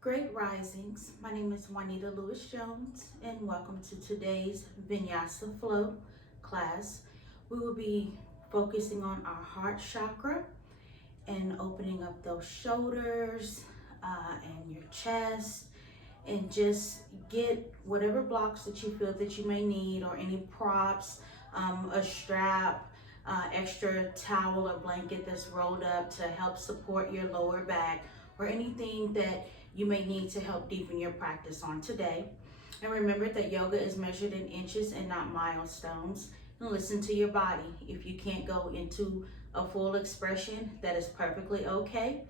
Great Risings. My name is Juanita Lewis Jones, and welcome to today's Vinyasa Flow class. We will be focusing on our heart chakra and opening up those shoulders and your chest, and just get whatever blocks that you feel that you may need, or any props, a strap, extra towel or blanket that's rolled up to help support your lower back, or anything that you may need to help deepen your practice on today. And remember that yoga is measured in inches and not milestones. And listen to your body. If you can't go into a full expression, that is perfectly okay.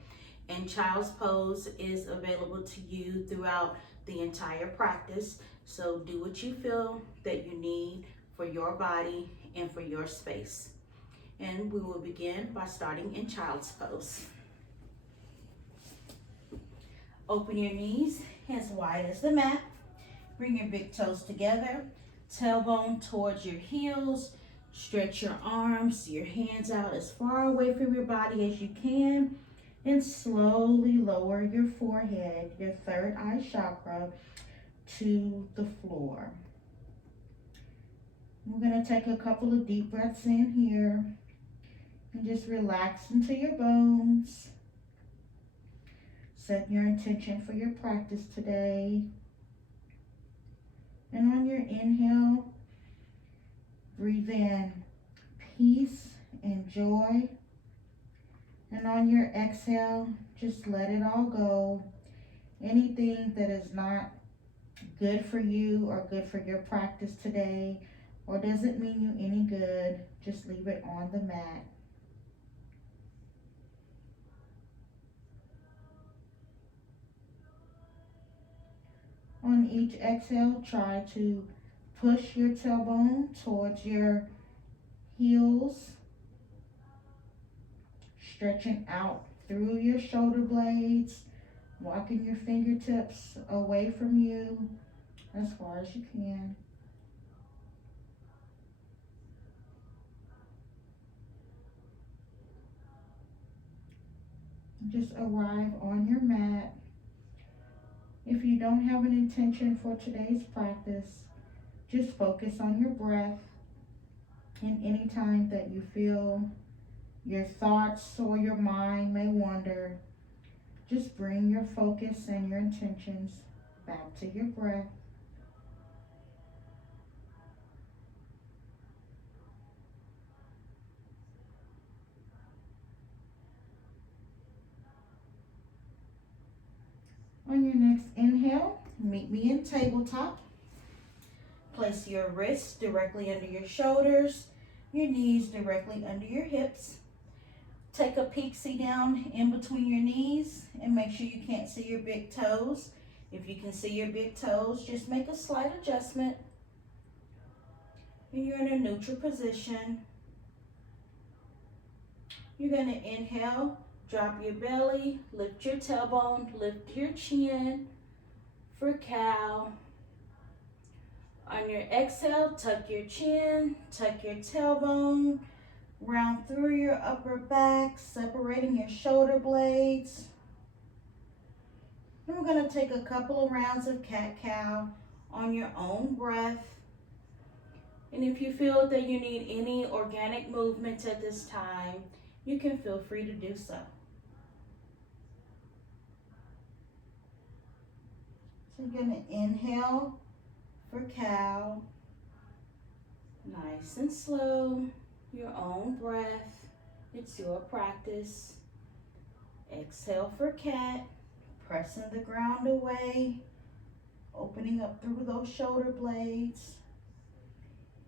And child's pose is available to you throughout the entire practice. So do what you feel that you need for your body and for your space. And we will begin by starting in child's pose. Open your knees as wide as the mat. Bring your big toes together, tailbone towards your heels. Stretch your arms, your hands out as far away from your body as you can, and slowly lower your forehead, your third eye chakra, to the floor. We're going to take a couple of deep breaths in here and just relax into your bones. Set your intention for your practice today. And on your inhale, breathe in peace and joy. And on your exhale, just let it all go. Anything that is not good for you or good for your practice today, or doesn't mean you any good, just leave it on the mat. On each exhale, try to push your tailbone towards your heels, stretching out through your shoulder blades, walking your fingertips away from you as far as you can. Just arrive on your mat. If you don't have an intention for today's practice, just focus on your breath. And anytime that you feel your thoughts or your mind may wander, just bring your focus and your intentions back to your breath. On your next inhale, meet me in tabletop. Place your wrists directly under your shoulders, your knees directly under your hips. Take a peek-see down in between your knees and make sure you can't see your big toes. If you can see your big toes, just make a slight adjustment. And you're in a neutral position. You're going to inhale, drop your belly, lift your tailbone, lift your chin for cow. On your exhale, tuck your chin, tuck your tailbone, round through your upper back, separating your shoulder blades. And we're going to take a couple of rounds of cat-cow on your own breath. And if you feel that you need any organic movements at this time, you can feel free to do so. So you're going to inhale for cow, nice and slow, your own breath. It's your practice. Exhale for cat, pressing the ground away, opening up through those shoulder blades.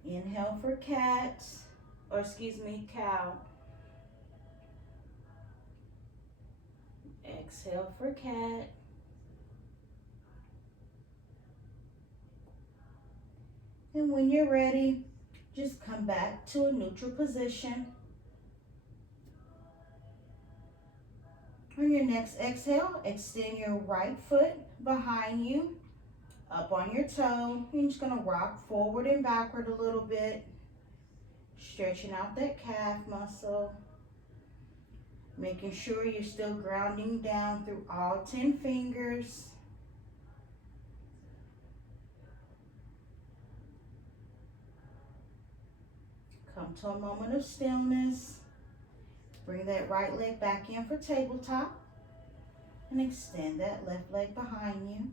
Inhale for cat, cow. Exhale for cat. And when you're ready, just come back to a neutral position. On your next exhale, extend your right foot behind you, up on your toe. You're just going to rock forward and backward a little bit, stretching out that calf muscle. Making sure you're still grounding down through all 10 fingers. Come to a moment of stillness. Bring that right leg back in for tabletop and extend that left leg behind you.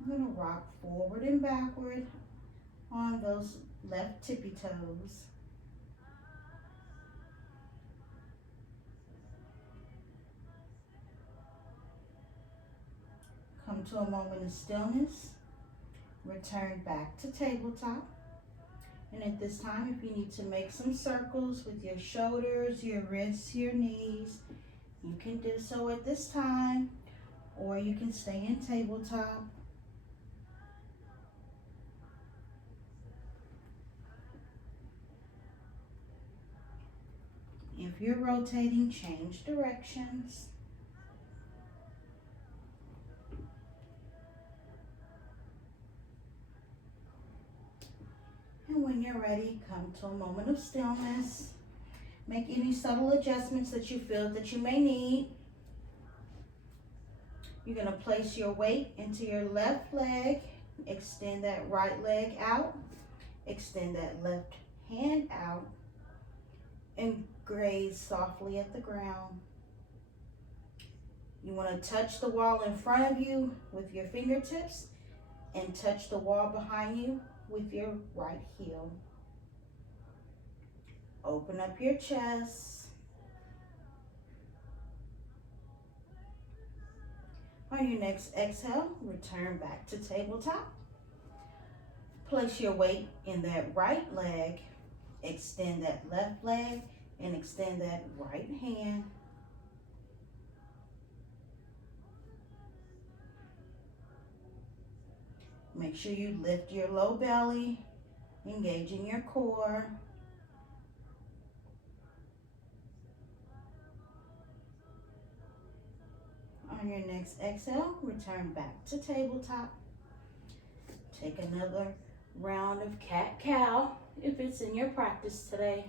I'm going to rock forward and backward on those left tippy toes. Come to a moment of stillness. Return back to tabletop. And at this time, if you need to make some circles with your shoulders, your wrists, your knees, you can do so at this time, or you can stay in tabletop. If you're rotating, change directions. And when you're ready, come to a moment of stillness. Make any subtle adjustments that you feel that you may need. You're going to place your weight into your left leg. Extend that right leg out. Extend that left hand out. And graze softly at the ground. You want to touch the wall in front of you with your fingertips and touch the wall behind you with your right heel. Open up your chest. On your next exhale, return back to tabletop. Place your weight in that right leg. Extend that left leg and extend that right hand. Make sure you lift your low belly, engaging your core. On your next exhale, return back to tabletop. Take another round of cat-cow if it's in your practice today.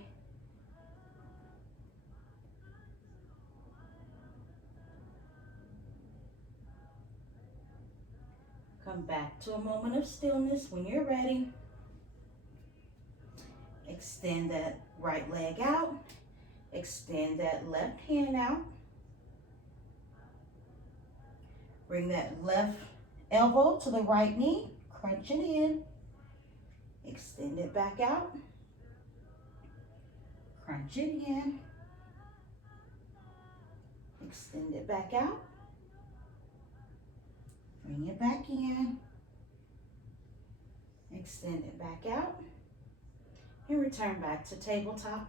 Come back to a moment of stillness when you're ready. Extend that right leg out. Extend that left hand out. Bring that left elbow to the right knee. Crunch it in. Extend it back out. Crunch it in. Extend it back out. Bring it back in. Extend it back out. And return back to tabletop.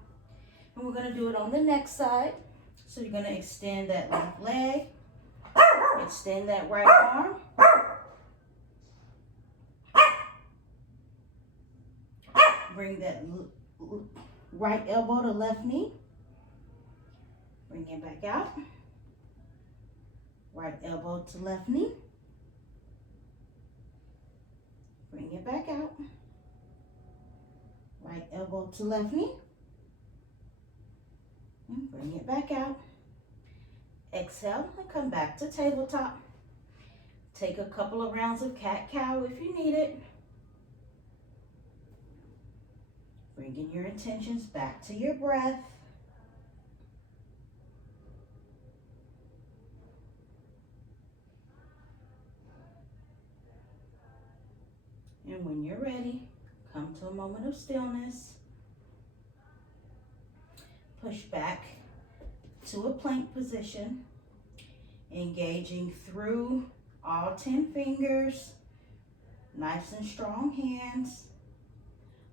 And we're going to do it on the next side. So you're going to extend that left leg. Extend that right arm. Bring that right elbow to left knee. Bring it back out. Right elbow to left knee. Bring it back out. Right elbow to left knee. And bring it back out. Exhale and come back to tabletop. Take a couple of rounds of cat-cow if you need it. Bringing your intentions back to your breath. And when you're ready, come to a moment of stillness. Push back to a plank position, engaging through all 10 fingers, nice and strong hands.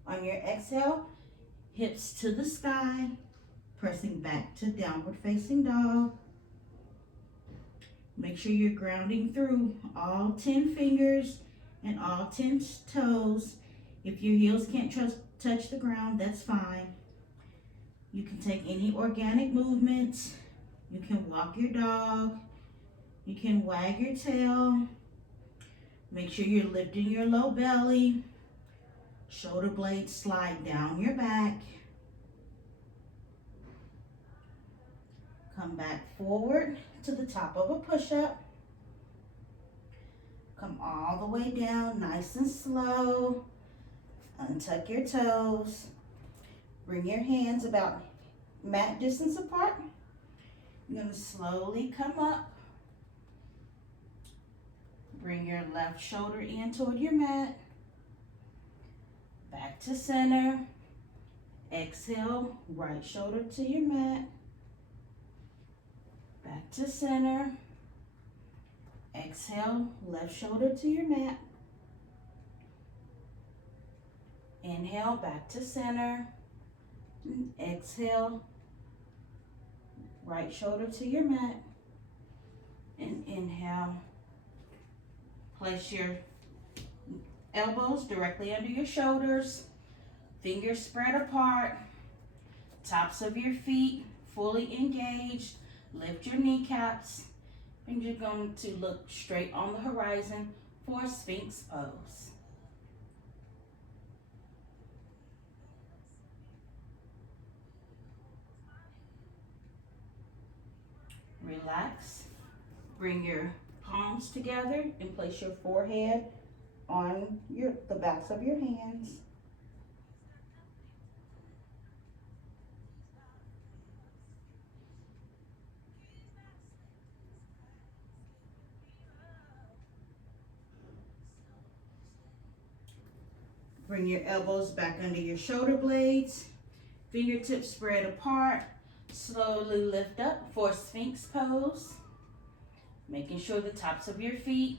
On your exhale, hips to the sky, pressing back to downward facing dog. Make sure you're grounding through all 10 fingers and all 10 toes. If your heels can't touch the ground, that's fine. You can take any organic movements. You can walk your dog. You can wag your tail. Make sure you're lifting your low belly. Shoulder blades slide down your back. Come back forward to the top of a push-up. Come all the way down, nice and slow. Untuck your toes. Bring your hands about mat distance apart. You're going to slowly come up. Bring your left shoulder in toward your mat. Back to center. Exhale, right shoulder to your mat. Back to center. Exhale, left shoulder to your mat. Inhale, back to center. Exhale, right shoulder to your mat. And inhale. Place your elbows directly under your shoulders. Fingers spread apart. Tops of your feet fully engaged. Lift your kneecaps. And you're going to look straight on the horizon for a Sphinx pose. Relax. Bring your palms together and place your forehead on the backs of your hands. Bring your elbows back under your shoulder blades. Fingertips spread apart. Slowly lift up for Sphinx pose. Making sure the tops of your feet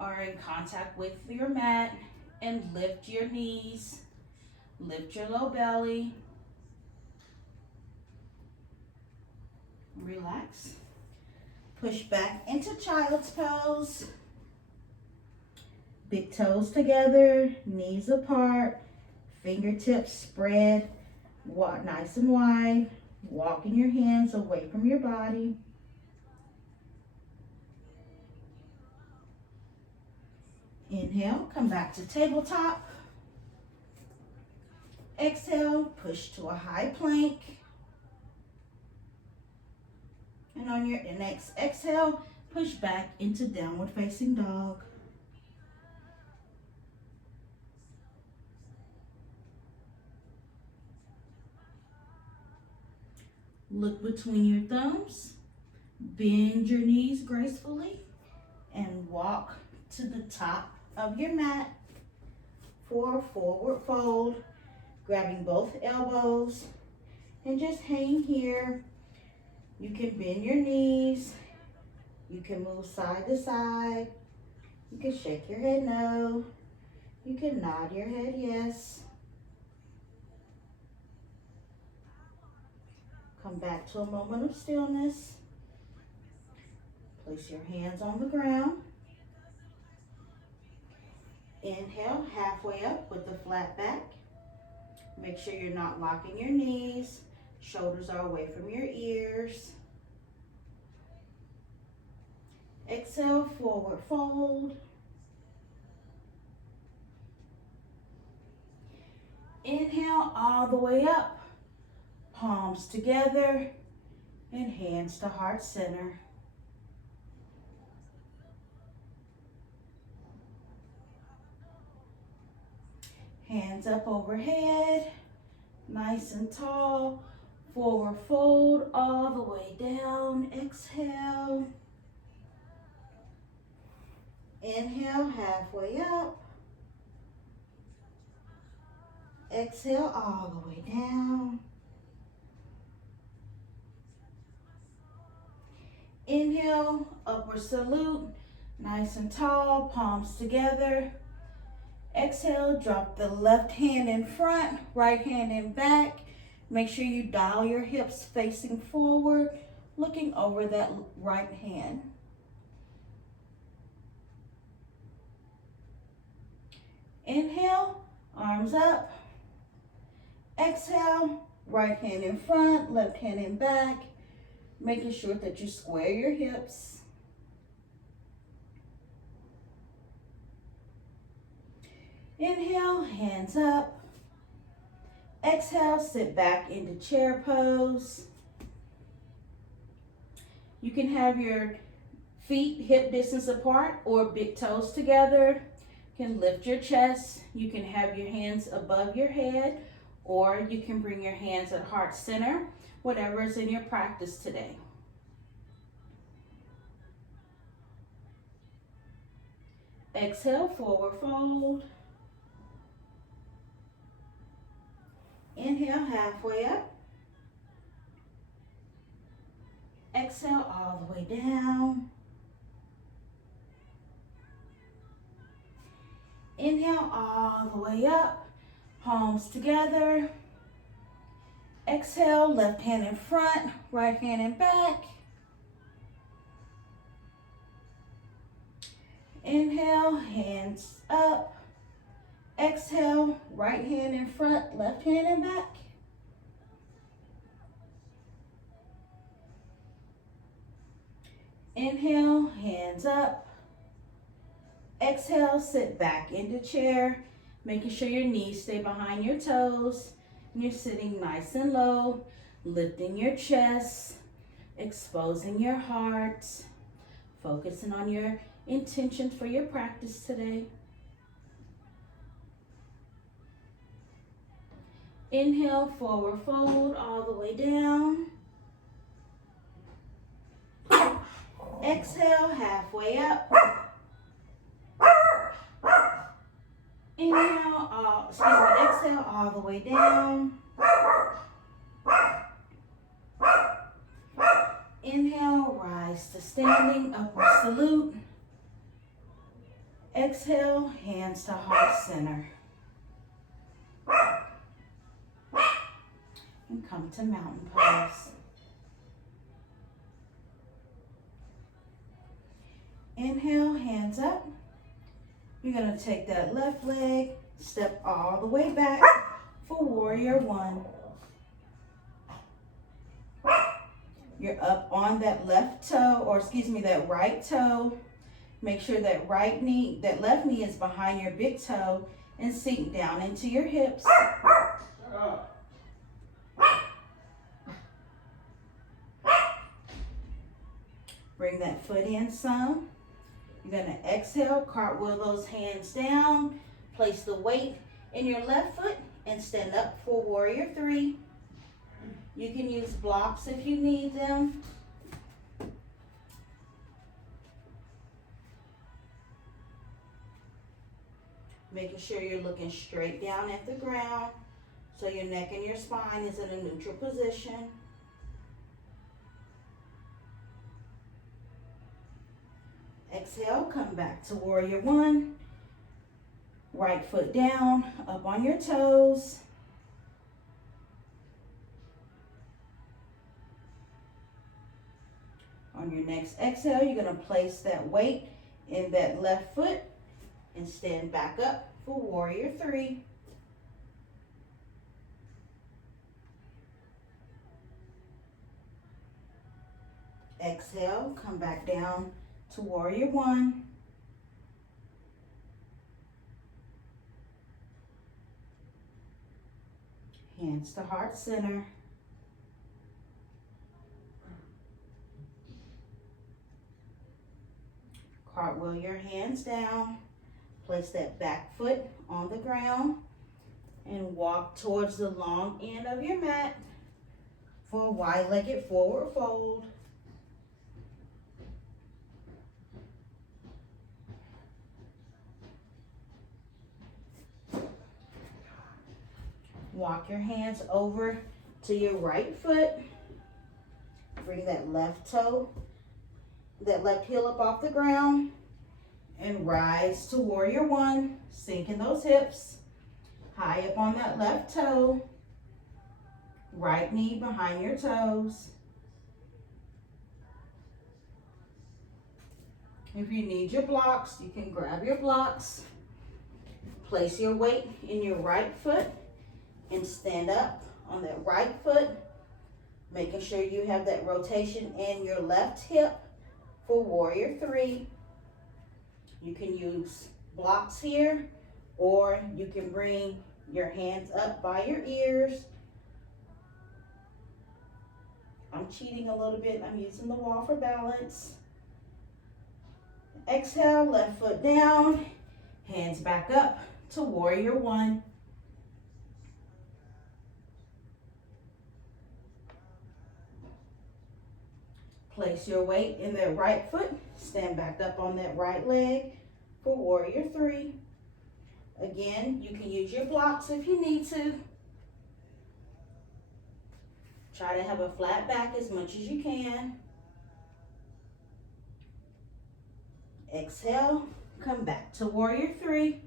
are in contact with your mat. And lift your knees. Lift your low belly. Relax. Push back into child's pose. Big toes together, knees apart, fingertips spread nice and wide. Walking your hands away from your body. Inhale, come back to tabletop. Exhale, push to a high plank. And on your next exhale, push back into downward facing dog. Look between your thumbs, bend your knees gracefully, and walk to the top of your mat for a forward fold, grabbing both elbows, and just hang here. You can bend your knees, you can move side to side, you can shake your head no, you can nod your head yes. Come back to a moment of stillness. Place your hands on the ground. Inhale, halfway up with the flat back. Make sure you're not locking your knees. Shoulders are away from your ears. Exhale, forward fold. Inhale, all the way up. Palms together and hands to heart center. Hands up overhead, nice and tall. Forward fold all the way down. Exhale. Inhale, halfway up. Exhale, all the way down. Inhale, upward salute, nice and tall, palms together. Exhale, drop the left hand in front, right hand in back. Make sure you dial your hips facing forward, looking over that right hand. Inhale, arms up. Exhale, right hand in front, left hand in back. Making sure that you square your hips. Inhale, hands up. Exhale, sit back into chair pose. You can have your feet hip distance apart or big toes together. You can lift your chest. You can have your hands above your head, or you can bring your hands at heart center, whatever is in your practice today. Exhale, forward fold. Inhale, halfway up. Exhale all the way down. Inhale all the way up, palms together. Exhale, left hand in front, right hand in back. Inhale, hands up. Exhale, right hand in front, left hand in back. Inhale, hands up. Exhale, sit back into chair, making sure your knees stay behind your toes. And you're sitting nice and low, lifting your chest, exposing your heart, focusing on your intentions for your practice today. Inhale, forward fold all the way down. Exhale, halfway up. Inhale, exhale all the way down. Inhale, rise to standing, upward salute. Exhale, hands to heart center. And come to mountain pose. Inhale, hands up. You're going to take that left leg, step all the way back for warrior one. You're up on that left toe, or excuse me, that right toe. Make sure that that left knee is behind your big toe and sink down into your hips. Bring that foot in some. You're going to exhale, cartwheel those hands down, place the weight in your left foot, and stand up for warrior three. You can use blocks if you need them. Making sure you're looking straight down at the ground, so your neck and your spine is in a neutral position. Exhale, come back to warrior one. Right foot down, up on your toes. On your next exhale, you're going to place that weight in that left foot and stand back up for warrior three. Exhale, come back down to warrior one. Hands to heart center. Cartwheel your hands down. Place that back foot on the ground and walk towards the long end of your mat for a wide-legged forward fold. Walk your hands over to your right foot. Bring that left toe, that left heel up off the ground, and rise to warrior one, sinking those hips. High up on that left toe, right knee behind your toes. If you need your blocks, you can grab your blocks. Place your weight in your right foot and stand up on that right foot, making sure you have that rotation in your left hip for warrior three. You can use blocks here, or you can bring your hands up by your ears. I'm cheating a little bit. I'm using the wall for balance. Exhale, left foot down, hands back up to warrior one. Place your weight in that right foot. Stand back up on that right leg for warrior three. Again, you can use your blocks if you need to. Try to have a flat back as much as you can. Exhale, come back to warrior three.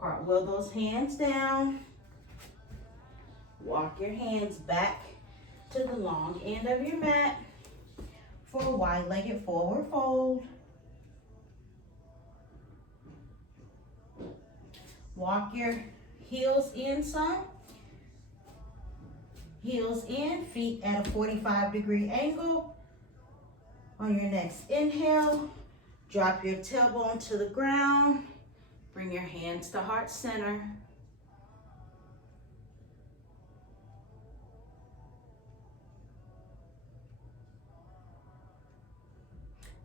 Cartwheel those hands down. Walk your hands back to the long end of your mat for a wide-legged forward fold. Walk your heels in some. Heels in, feet at a 45-degree angle. On your next inhale, drop your tailbone to the ground. Bring your hands to heart center.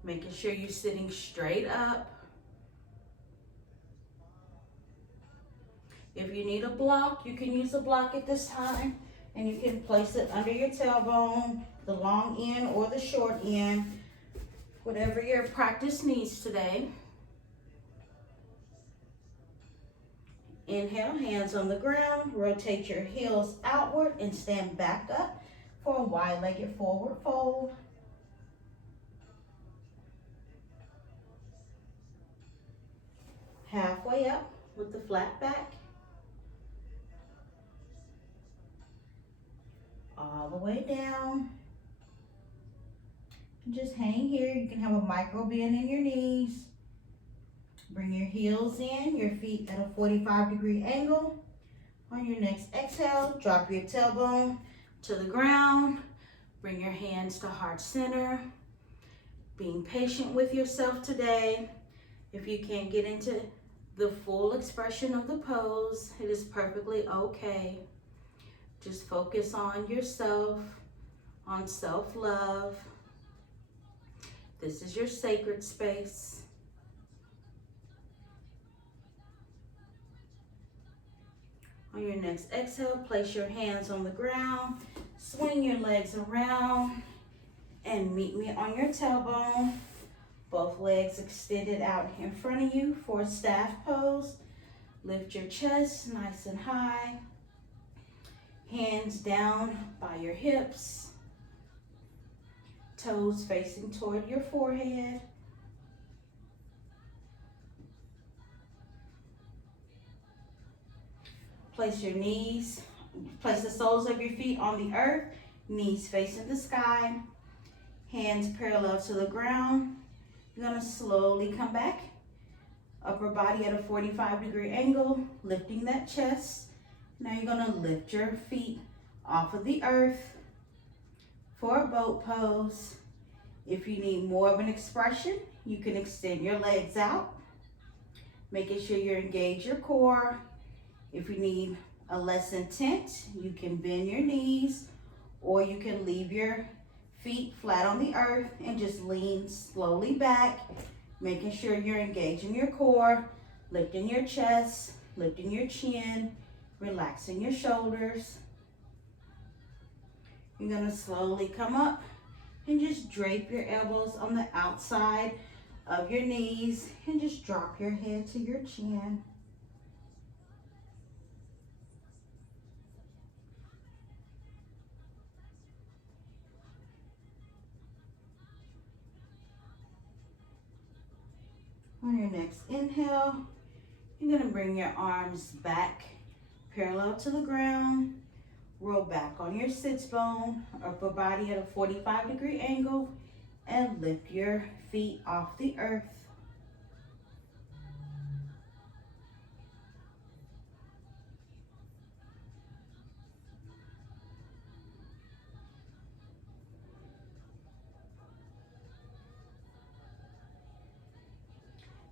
Making sure you're sitting straight up. If you need a block, you can use a block at this time, and you can place it under your tailbone, the long end or the short end, whatever your practice needs today. Inhale, hands on the ground, rotate your heels outward and stand back up for a wide-legged forward fold. Halfway up with the flat back. All the way down. Just hang here. You can have a micro bend in your knees. Bring your heels in, your feet at a 45-degree angle. On your next exhale, drop your tailbone to the ground. Bring your hands to heart center. Being patient with yourself today. If you can't get into the full expression of the pose, it is perfectly okay. Just focus on yourself, on self-love. This is your sacred space. On your next exhale, place your hands on the ground, swing your legs around, and meet me on your tailbone. Both legs extended out in front of you for a staff pose. Lift your chest nice and high. Hands down by your hips. Toes facing toward your forehead. Place the soles of your feet on the earth, knees facing the sky, hands parallel to the ground. You're gonna slowly come back, upper body at a 45-degree angle, lifting that chest. Now you're gonna lift your feet off of the earth for a boat pose. If you need more of an expression, you can extend your legs out, making sure you engage your core. If you need a less intense, you can bend your knees, or you can leave your feet flat on the earth and just lean slowly back, making sure you're engaging your core, lifting your chest, lifting your chin, relaxing your shoulders. You're gonna slowly come up and just drape your elbows on the outside of your knees and just drop your head to your chin. On your next inhale, you're gonna bring your arms back parallel to the ground. Roll back on your sits bone, upper body at a 45-degree angle, and lift your feet off the earth.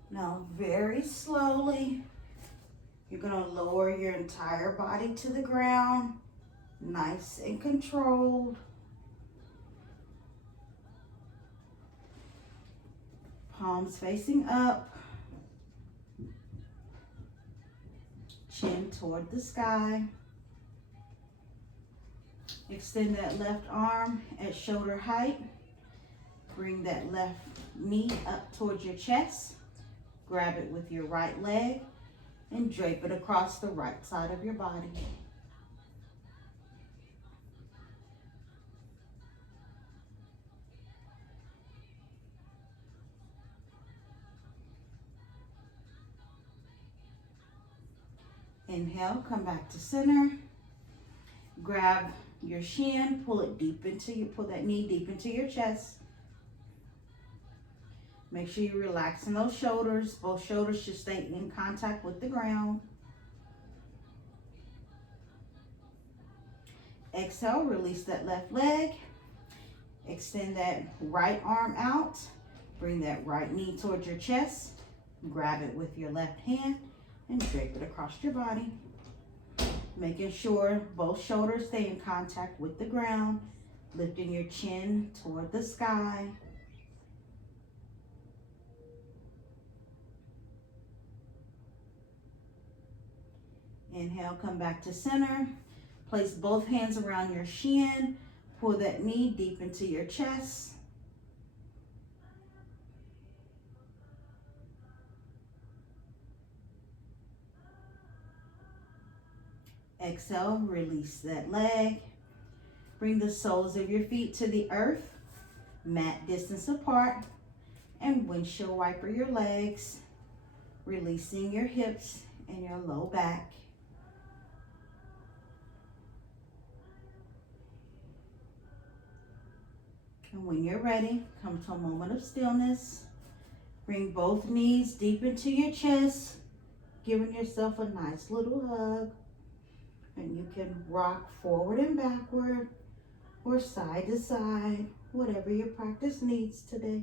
Now, very slowly, you're gonna lower your entire body to the ground. Nice and controlled. Palms facing up. Chin toward the sky. Extend that left arm at shoulder height. Bring that left knee up towards your chest. Grab it with your right leg and drape it across the right side of your body. Inhale, come back to center. Grab your shin, pull that knee deep into your chest. Make sure you're relaxing those shoulders. Both shoulders should stay in contact with the ground. Exhale, release that left leg. Extend that right arm out. Bring that right knee towards your chest. Grab it with your left hand and drape it across your body. Making sure both shoulders stay in contact with the ground. Lifting your chin toward the sky. Inhale, come back to center. Place both hands around your shin. Pull that knee deep into your chest. Exhale, release that leg. Bring the soles of your feet to the earth, mat distance apart, and windshield wiper your legs, releasing your hips and your low back. And when you're ready, come to a moment of stillness. Bring both knees deep into your chest, giving yourself a nice little hug. And you can rock forward and backward or side to side, whatever your practice needs today.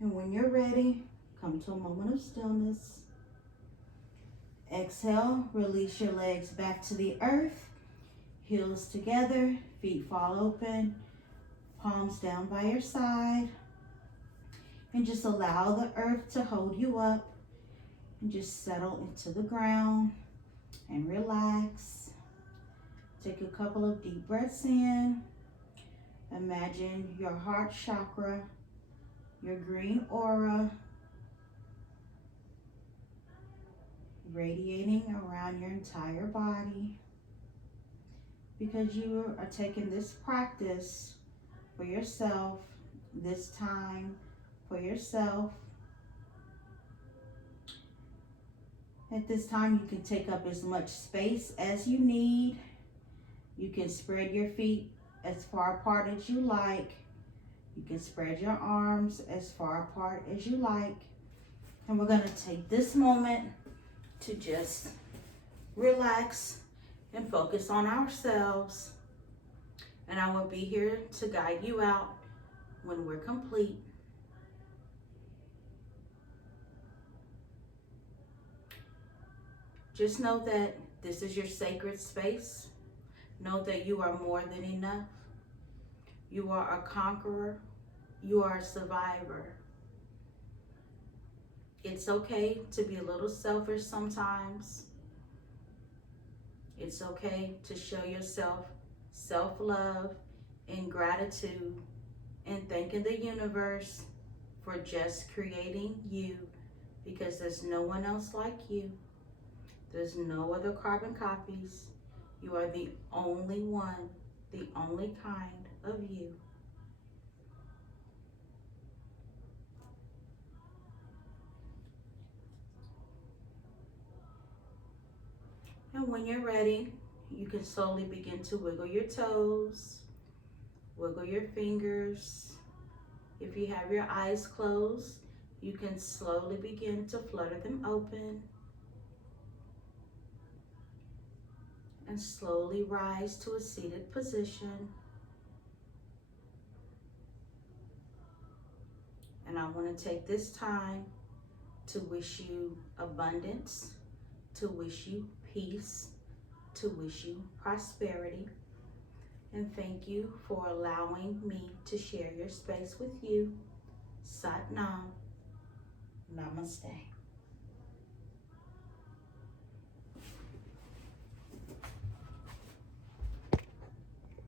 And when you're ready, come to a moment of stillness. Exhale, release your legs back to the earth. Heels together, feet fall open, palms down by your side. And just allow the earth to hold you up. And just settle into the ground and relax. Take a couple of deep breaths in. Imagine your heart chakra, your green aura, radiating around your entire body. Because you are taking this practice for yourself, this time for yourself. At this time, you can take up as much space as you need. You can spread your feet as far apart as you like. You can spread your arms as far apart as you like. And we're going to take this moment to just relax and focus on ourselves. And I will be here to guide you out when we're complete. Just know that this is your sacred space. Know that you are more than enough. You are a conqueror. You are a survivor. It's okay to be a little selfish sometimes. It's okay to show yourself self-love and gratitude and thanking the universe for just creating you, because there's no one else like you. There's no other carbon copies. You are the only one, the only kind of you. And when you're ready, you can slowly begin to wiggle your toes, wiggle your fingers. If you have your eyes closed, you can slowly begin to flutter them open. And slowly rise to a seated position. And I want to take this time to wish you abundance, to wish you peace, to wish you prosperity, and thank you for allowing me to share your space with you. Sat Nam. Namaste.